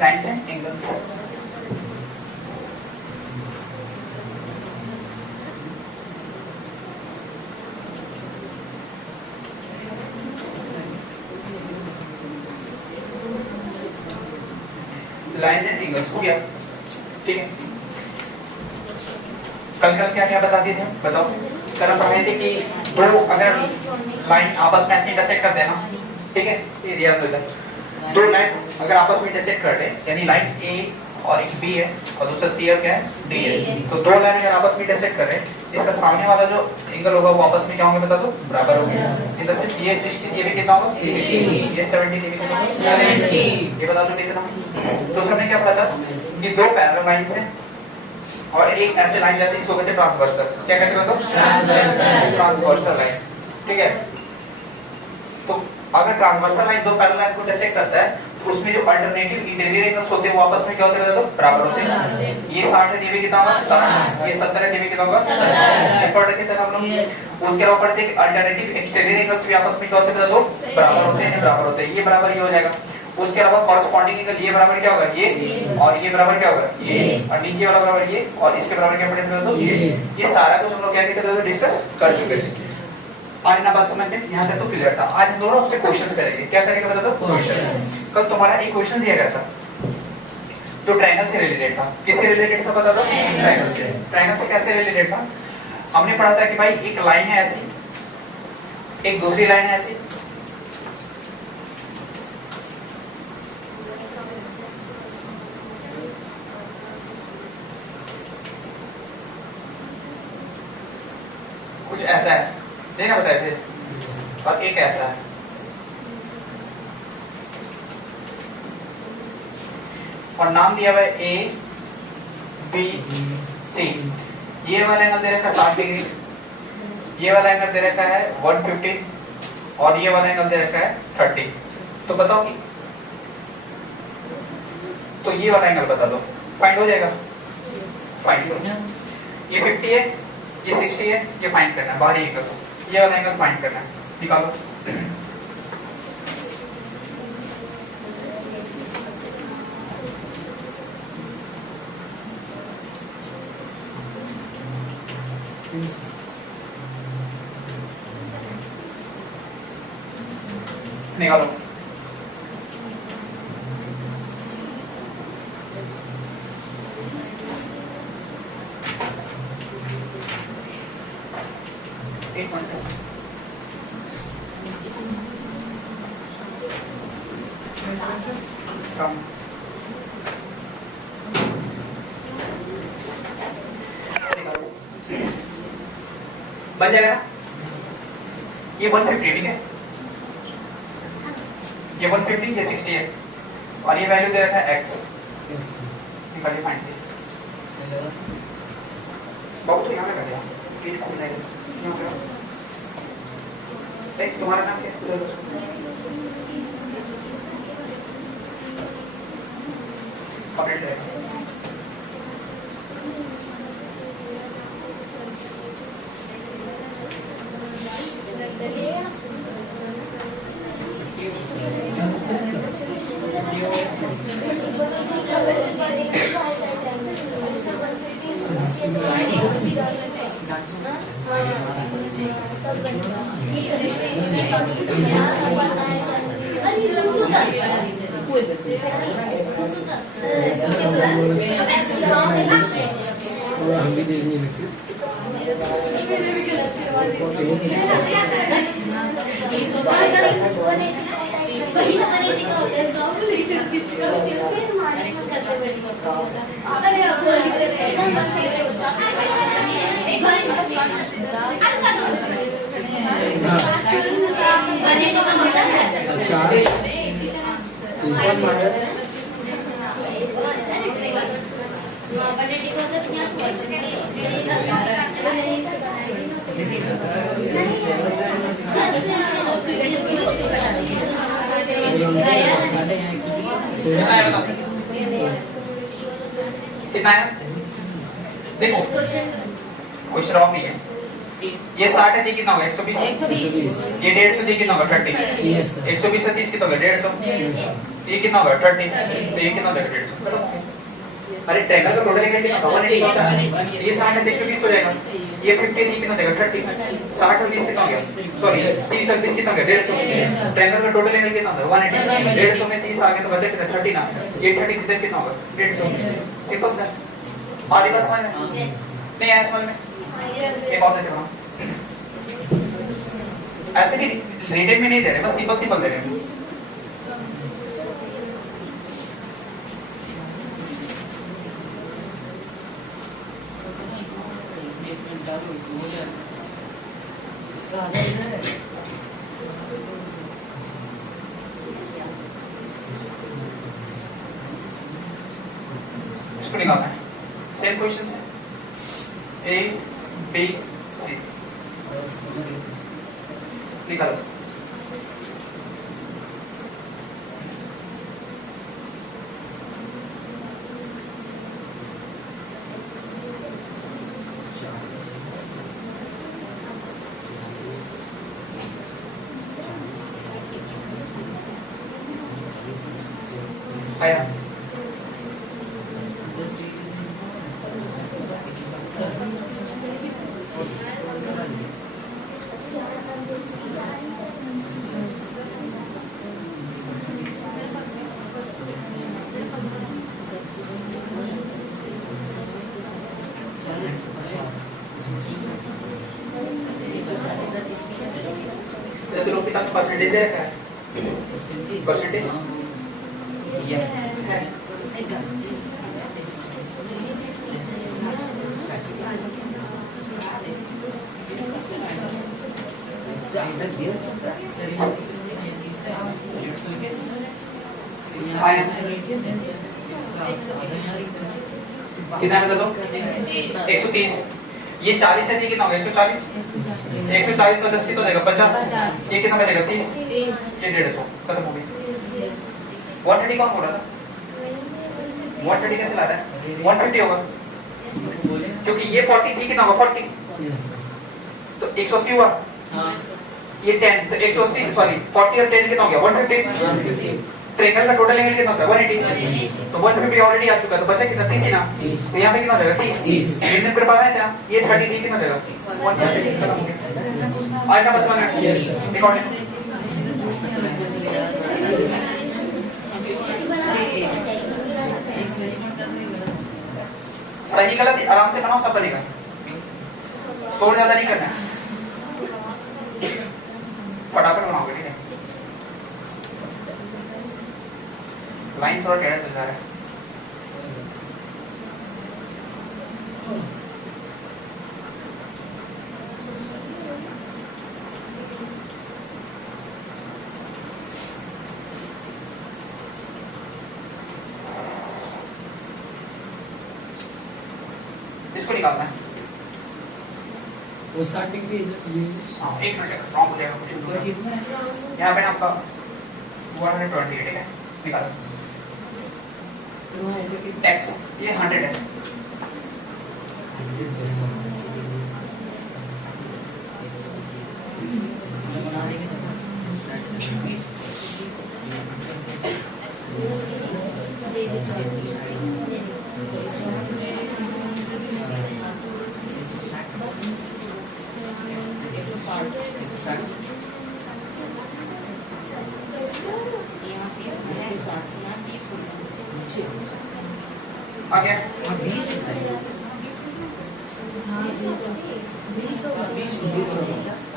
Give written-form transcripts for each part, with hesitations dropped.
Lines and angles. Line and angles हो गया, ठीक है। कल क्या क्या बता दिए थे, बताओ। कल हम पढ़े थे कि दो अगर लाइन आपस में ऐसे इंटरसेक्ट कर देना, ठीक है, ये याद हो जाए। दो लाइन अगर आपस में इंटरसेक्ट कर दे, यानी लाइन ए और एक बी है और दूसरा सी और क्या है, डी है, तो दो लाइन अगर आपस में इंटरसेक्ट कर रहे हैं, इसका सामने वाला जो एंगल होगा वो आपस में क्या होंगे बता दो, बराबर होंगे। इंटरसेक्ट ये 60, ये भी कितना होगा 60, ये 70, ये कितना होगा 70, ये बता दो कितना। दूसरा हमने क्या पढ़ा था कि दो पैरेलल लाइंस हैं और एक ऐसे लाइन जाती है इसको कहते हैं ट्रांसवर्सल। क्या कहते हैं दोस्तों, ट्रांसवर्सल लाइन, ठीक है। तो अगर ट्रांसवर्सल लाइन दो पैरेलल लाइन को इंटरसेक्ट करता है तो उसमें जो अल्टरनेटिव इंटीरियर एंगल्स होते हैं वो आपस में क्या होते हैं बता दो, बराबर होते हैं। ये 60 है, ये भी कितना होगा 60, ये 70 है, ये भी कितना होगा 70, इंपॉर्टेंट है हम लोग। उसके अलावा पढ़ते हैं अल्टरनेटिव एक्सटीरियर एंगल्स भी आपस में क्या होते हैं बता दो, बराबर होते हैं, बराबर होते हैं। ये बराबर ही हो जाएगा। उसके अलावा कॉरेस्पॉन्डिंग एंगल ये बराबर क्या होगा, ये और ये बराबर क्या होगा, ये और नीचे वाला बराबर ये और इसके बराबर क्या पड़ेगा तो ये सारा कुछ हम लोग क्या करते थे, डिस्कस कर चुके थे। आज ना बात समझ में यहाँ तक तो क्लियर था। आज हम दोनों उसके क्वेश्चंस करेंगे। क्या करेंगे बता दो, क्वेश्चन। कल तुम्हारा एक क्वेश्चन दिया गया था जो ट्रायंगल से रिलेटेड था। किससे रिलेटेड था बता दो, ट्रायंगल से। ट्रायंगल से कैसे रिलेटेड था, हमने पढ़ा था कि भाई एक लाइन है ऐसी, एक दूसरी लाइन है ऐसी, कुछ ऐसा है, नहीं ना बताए थे, और एक ऐसा है। और नाम दिया हुआ है ए बी सी। ये वाला एंगल दे रखा है 60 डिग्री, ये वाला एंगल दे रखा है 150 और ये वाला एंगल दे रखा है 30। तो बताओ कि तो ये वाला एंगल बता दो, फाइंड हो जाएगा, फाइंड करो। ये 50 है, ये 60 है, ये फाइंड करना है बाहरी एंगल्स, ये वाला एंगल फाइंड करना है, निकालो। निकालो। एक मिनट बन जाएगा। ये 150 ठीक है, ये 150, ये 60 है और ये वैल्यू दे रखा है x। निकालिए, फाइंड कीजिए। बहुत यहाँ में कर दिया, ये खुल जाएगा। तुम्हारा नाम क्या है? कमेंट है। कितना है देखो, कुछ रॉन्ग नहीं है। ये 60 है, कितना होगा 120, ये 150 कितना होगा 30, 120 से 30 कितना होगा 150, ये कितना होगा 30, तो ये कितना हो जाएगा 150। अरे ट्रायंगल का टोटल एंगल कितना होगा 180 होता है, ये 60 है 120 हो जाएगा, ये 50 ये कितना हो जाएगा 30, 60 और 20 कितना हो गया, सॉरी 30 और 20 कितना हो गया 150। ट्रायंगल का टोटल एंगल कितना होगा 180, 150 में 30 आ गया तो बचा कितना 30 ना, ये 30 कितना होगा 150। सिंपल सा और ये बात समझ में नहीं आया समझ में? एक और देते हैं ऐसे भी रिटेन में नहीं दे रहे, बस सिंपल सिंपल दे रहे हैं। इसका आधा इधर है। इसको निकालना है, सेम क्वेश्चन है ए बी सी निकालो। आया तो लोग कितना परसेंटेज दे रखा है, परसेंटेज कितना बता दो 130, ये 40 है, ये कितना हो गया 140, 140 का 10 कितना हो जाएगा 50, ये कितना बचेगा 30, ये 150 खत्म हो गई। 130 कौन बोल रहा था, 130 कैसे ला रहा है, 150 होगा क्योंकि ये 40 थी, कितना होगा 40 तो 180 हुआ, ये 10 तो 180 सॉरी 40 और 10 कितना हो गया 150। ट्रायंगल का टोटल एंगल कितना होता है 180, तो 150 ऑलरेडी आ चुका है तो बचा कितना 30 ही ना, तो यहाँ पे कितना हो जाएगा 30, डिवीजन कर पा रहे हैं ये 30 कितना हो जाएगा 150 खत्म हो गया। आज का बस वाला रिकॉर्ड सही गलत आराम से बनाओ, सब बनेगा, शोर ज्यादा नहीं करना है, फटाफट बनाओगे ठीक है। लाइन थोड़ा टेढ़ा चल जा रहा है, इसको निकालना है। वो 60 डिग्री हाँ एक मिनट रॉन्ग हो जाएगा कुछ कितना है यहाँ पे ना आपका 120 ठीक है, निकालो x ये 100 है, आ गया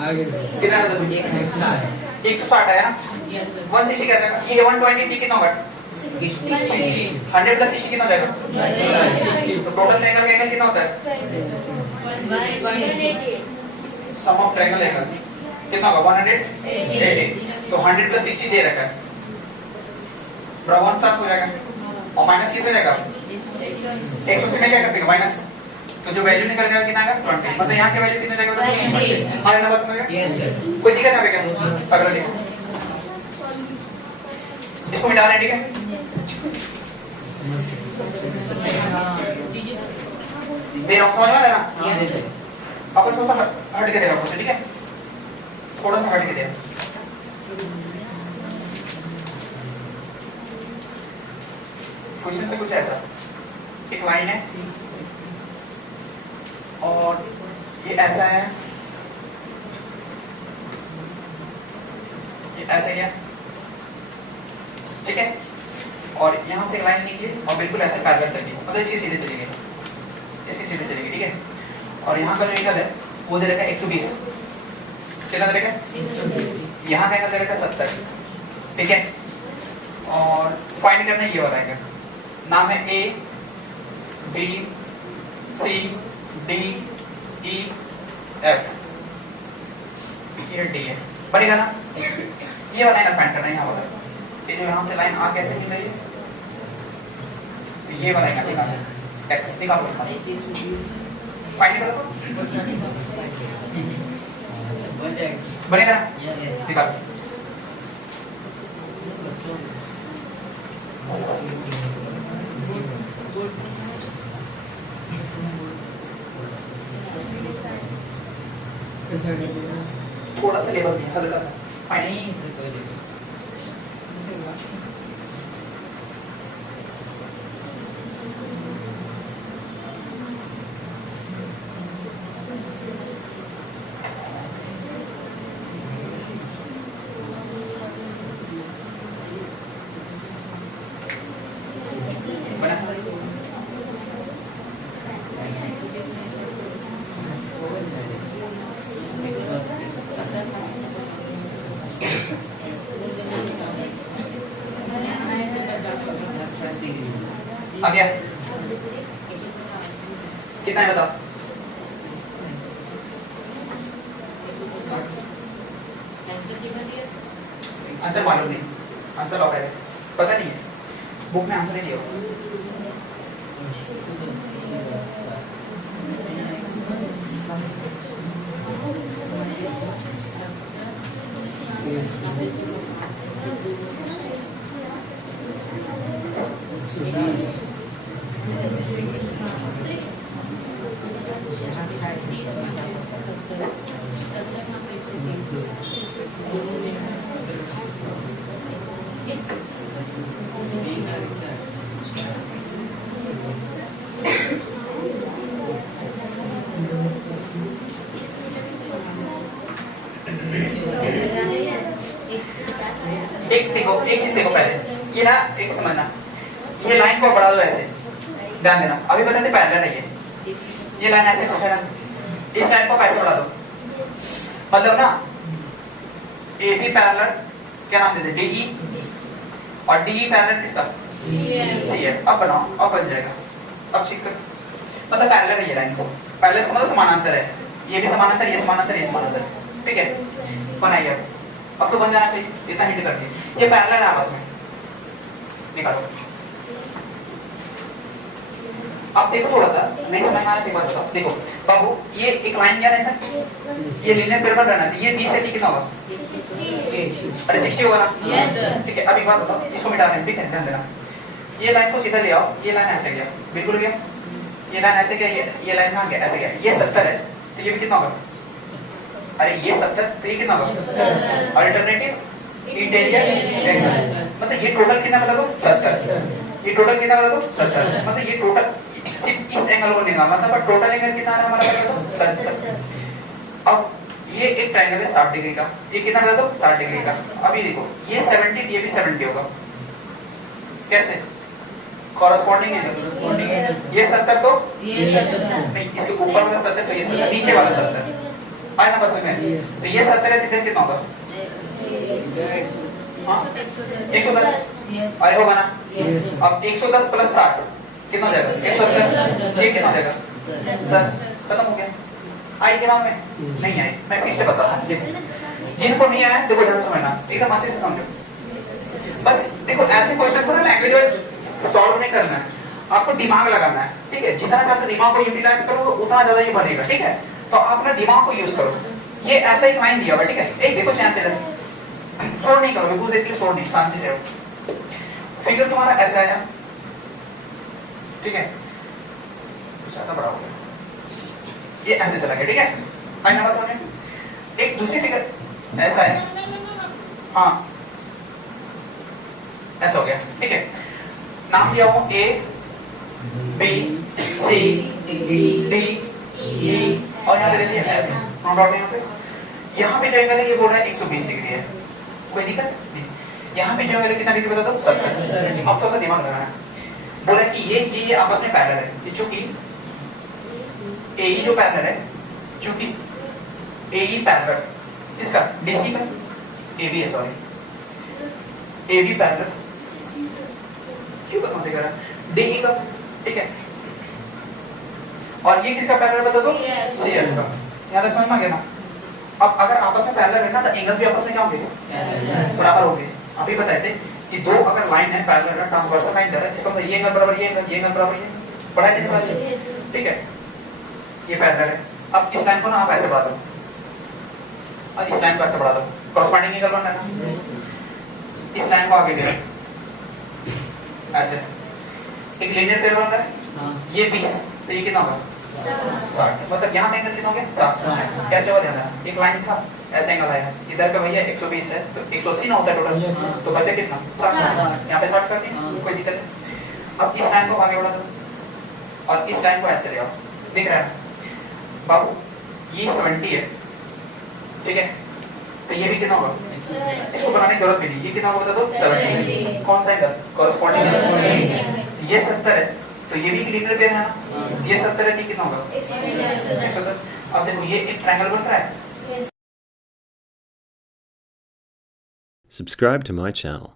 आगे कितना है 160 है ना, 160 क्या जाएगा, ये 120 कितना होगा 100 प्लस 60 कितना हो जाएगा, तो टोटल ट्रायंगल का एंगल कितना होता है सम ऑफ ट्रायंगल एंगल कितना होगा 180, तो 100 प्लस 60 दे रखा है बराबर 160 हो जाएगा, और माइनस कितना जाएगा 180 में क्या करेगा माइनस, तो जो वैल्यू निकल जाएगा कितना आएगा 20, मतलब यहाँ की वैल्यू कितना जाएगा हाँ ना बस में कोई दिक्कत नहीं क्या, अगला देखो इसको मिटा रहे हैं ठीक है, मेरा समझ में आ रहा है ना, अपन थोड़ा सा हट के देगा क्वेश्चन ठीक है, थोड़ा सा हट के देगा क्वेश्चन से कुछ ऐसा, एक लाइन है और ये ऐसा है, ये ऐसा ही है, ठीक है, और यहाँ से लाइन लीजिए और बिल्कुल ऐसे पैरेलल चलिए, मतलब इसके सीधे चलिए, इसके सीधे चलिए, ठीक है। और यहाँ का जो एंगल है वो दे रखा है 120, कितना दे रखा है, यहाँ का एंगल दे रखा है 70, ठीक है। और फाइंड करना है ये वाला एंगल, नाम है A B C D E F, ये डी है, बनेगा ना। ये वाला एंगल फाइंड करना है यहाँ वाला, ये जो यहाँ से लाइन आ कैसे मिल रही है, ये वाला एंगल निकालना है, एक्स निकालो, फाइंड करो, बनेगा ना, निकालो। थोड़ा सा लेवल दिया, हल्का सा, फाइनल आ गया, कितना है बताओ, आंसर मालूम नहीं, आंसर लॉक है, पता नहीं है, बुक में आंसर नहीं दिया। एक देखो, एक चीज देखो पहले, ये ना एक समझना, ये लाइन को बढ़ा दो ऐसे, ध्यान देना, अभी बता दे पैरेलल है ये लाइन ऐसे है ना, इस लाइन को ऐसे बढ़ा दो, मतलब ना ए बी पैरेलल क्या नाम देते डी ई, और डी ई पैरेलल किसका, सी एफ। अब बनाओ, अब बन जाएगा, अब चेक कर, मतलब पैरेलल है ये लाइन, पहले से मतलब समानांतर है, ये भी समानांतर, ये समानांतर, ये समानांतर, ठीक है, बनाइए अब तो बन जाना चाहिए, इतना हिंट कर दिया, ये पैरेलल है आपस में, निकालो। अब देखो थोड़ा सा नहीं समझ में आया तो बात बताओ, देखो बाबू ये एक लाइन क्या रहता है, ये लीनियर पेपर रहना है, ये 20 से 30 कितना होगा, अरे 60 होगा ना, ठीक है। अब एक बात बताओ, इसको मिटा दें, ठीक है, ध्यान देना, ये लाइन को सीधा ले आओ, ये लाइन ऐसे गया, बिल्कुल गया, ये लाइन ऐसे गया, ये लाइन कहाँ गया, ऐसे गया, ये 70 है, तो ये भी कितना होगा, अरे ये 70, तो ये कितना होगा, अल्टरनेटिव इंटीरियर एंगल, मतलब ये टोटल कितना बता दो 70, ये टोटल कितना बता दो 70, मतलब ये टोटल सिर्फ इस एंगल को लेना, मतलब टोटल एंगल कितना है हमारा बता दो 70। अब ये एक ट्रायंगल है 60 डिग्री का, ये कितना बता दो 60 डिग्री का, अभी देखो ये 70, ये भी 70 होगा, कैसे कॉरेस्पॉन्डिंग है, ये 70 तो नहीं, इसके ऊपर वाला 70 तो ये 70, नीचे वाला 70 आया ना बस में, तो ये 70 है, इधर कितना होगा, 110, अरे होगा ना, अब 110 प्लस 60 कितना हो जाएगा, 110, ये कितना हो जाएगा 10, खत्म हो गया। आई दिमाग में नहीं आई, मैं फिर से बताता हूँ, जिनको नहीं आया देखो जरा समझना, एकदम अच्छे से समझो, बस देखो ऐसे क्वेश्चन को ना लैंग्वेज वाइज सॉल्व नहीं करना है, आपको दिमाग लगाना है, ठीक है, जितना ज्यादा दिमाग को यूटिलाइज करो उतना ज्यादा ये बनेगा, ठीक है, तो आप अपने दिमाग को यूज करो। ये ऐसा ही लाइन दिया हुआ, ठीक है, एक देखो चांस से शोर नहीं करो, बिल्कुल देखिए शोर नहीं, शांति से रहो, फिगर तुम्हारा ऐसा आया, ठीक है, ज्यादा बड़ा हो गया, ये ऐसे चला गया, ठीक है, आई ना समझ में। एक दूसरी फिगर ऐसा है, हाँ ऐसा हो गया, ठीक है, नाम दिया हुआ A B C D E और यहाँ पे दे दिया F, नो डाउट यहाँ पे। यहाँ पे जो एंगल है ये बोल रहा है 120 डिग्री है, कोई दिक्कत नहीं। यहाँ पे जो एंगल है कितना डिग्री बता दो, 70। अब तो दिमाग लगाना है। बोला कि ये आपस में पैरेलल है, ये चूंकि AE जो पैरेलल है, चूंकि AE पैरेलल इसका DC का AB है, सॉरी AB पैरेलल क्यों बता कर रहा है DE का, ठीक है। और ये किसका पैरेलल बता दो, CL का। यहाँ तक समझ में आ गया ना। अब अगर आपस में पैरेलल है ना तो एंगल्स भी आपस में क्या होंगे, बराबर होंगे। आप ही बताए थे कि दो अगर लाइन है पैरेलल है, ट्रांसवर्सल लाइन है, इसका मतलब ये एंगल बराबर ये एंगल बराबर ये, पढ़ाए थे बात, ठीक है। ये पैरेलल है। अब इस लाइन को ना आप ऐसे बढ़ा दो और इस लाइन को ऐसे बढ़ा दो, कॉरस्पॉन्डिंग एंगल बन रहा है ना। इस लाइन को आगे ले ऐसे, एक लीनियर पेयर बन रहा है, ये 20 तो ये कितना होगा 60, मतलब यहाँ पे एंगल कितना हो गया 60। कैसे हुआ ध्यान देना, एक लाइन था ऐसे एंगल आया, इधर का भैया 120 है तो 180 ना होता है टोटल, तो बचे कितना 60, यहाँ पे 60 कर दिया, कोई दिक्कत नहीं। अब इस लाइन को आगे बढ़ा दो और इस लाइन को ऐसे ले आओ, दिख रहा है बाबू, ये 70 है, ठीक है। तो ये भी कितना होगा, इसको बनाने की जरूरत भी नहीं, ये कितना होगा बता दो 70। कौन सा एंगल, कॉरस्पॉन्डिंग। ये 70 है तो ये भी लीनियर पेयर है ना, ये 70 है, ये कितना होगा 110। अब देखो ये एक ट्रायंगल बन रहा है। Subscribe to my channel.